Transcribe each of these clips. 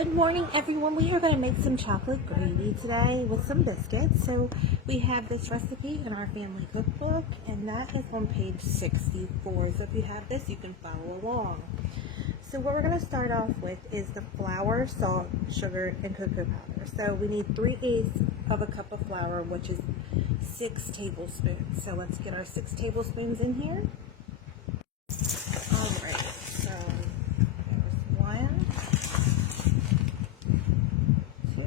Good morning, everyone. We are going to make some chocolate gravy today with some biscuits. So we have this recipe in our family cookbook, and that is on page 64. So if you have this, you can follow along. So what we're going to start off with is the flour, salt, sugar, and cocoa powder. So we need 3/8 of a cup of flour, which is 6 tablespoons. So let's get our 6 tablespoons in here. All right. So there's 1, 2,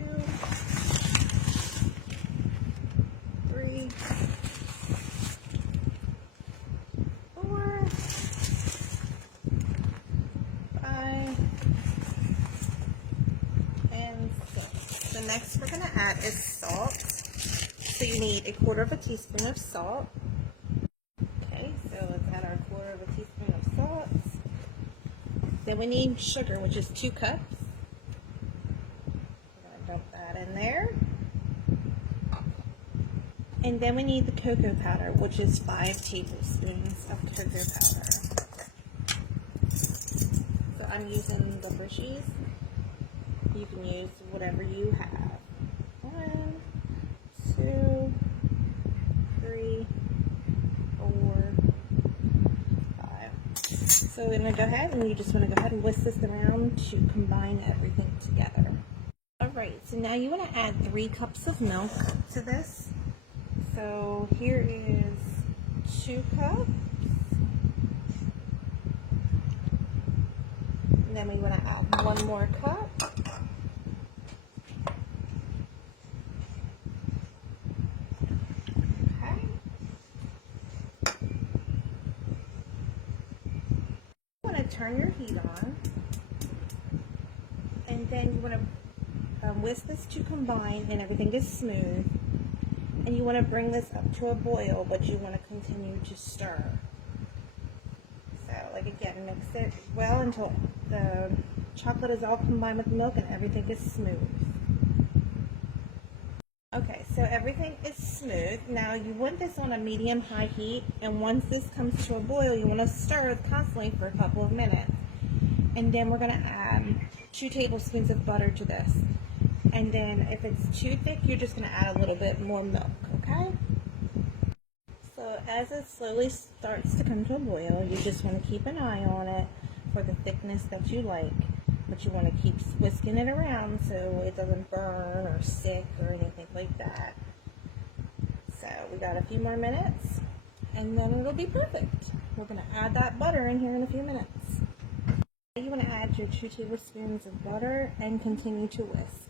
3, 4, 5, and 6. The next we're going to add is salt. So you need 1/4 teaspoon of salt. Okay, so let's add our 1/4 teaspoon of salt. Then we need sugar, which is 2 cups. We're going to dump that in there. And then we need the cocoa powder, which is 5 tablespoons of cocoa powder. So I'm using the Hershey's. You can use whatever you have. 1, 2, 3, 4, 5. So we're going to go ahead and you just want to go ahead and whisk this around to combine everything together. Alright, so now you want to add 3 cups of milk to this. So here is 2 cups. And then we want to add 1 more cup. Turn your heat on, and then you want to whisk this to combine and everything is smooth, and you want to bring this up to a boil, but you want to continue to stir. So like again, mix it well until the chocolate is all combined with milk and everything is smooth. Okay, so everything is smooth. Now you want this on a medium-high heat, and once this comes to a boil, you want to stir constantly for a couple of minutes. And then we're going to add 2 tablespoons of butter to this. And then if it's too thick, you're just going to add a little bit more milk, okay? So as it slowly starts to come to a boil, you just want to keep an eye on it for the thickness that you like. But you want to keep whisking it around so it doesn't burn or stick or anything like that. So we got a few more minutes and then it'll be perfect. We're going to add that butter in here in a few minutes. You want to add your 2 tablespoons of butter and continue to whisk.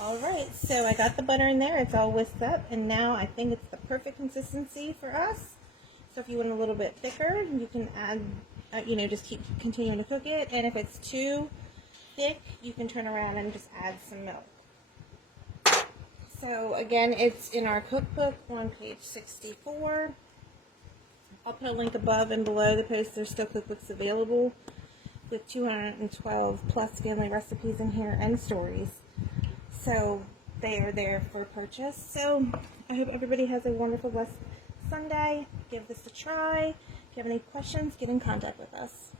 Alright, so I got the butter in there. It's all whisked up, and now I think it's the perfect consistency for us. So if you want a little bit thicker, you can add just keep continuing to cook it, and if it's too thick, you can turn around and just add some milk. So again, it's in our cookbook on page 64. I'll put a link above and below the post. There's still cookbooks available with 212 plus family recipes in here and stories. So they are there for purchase. So I hope everybody has a wonderful, blessed Sunday. Give this a try. If you have any questions, get in contact with us.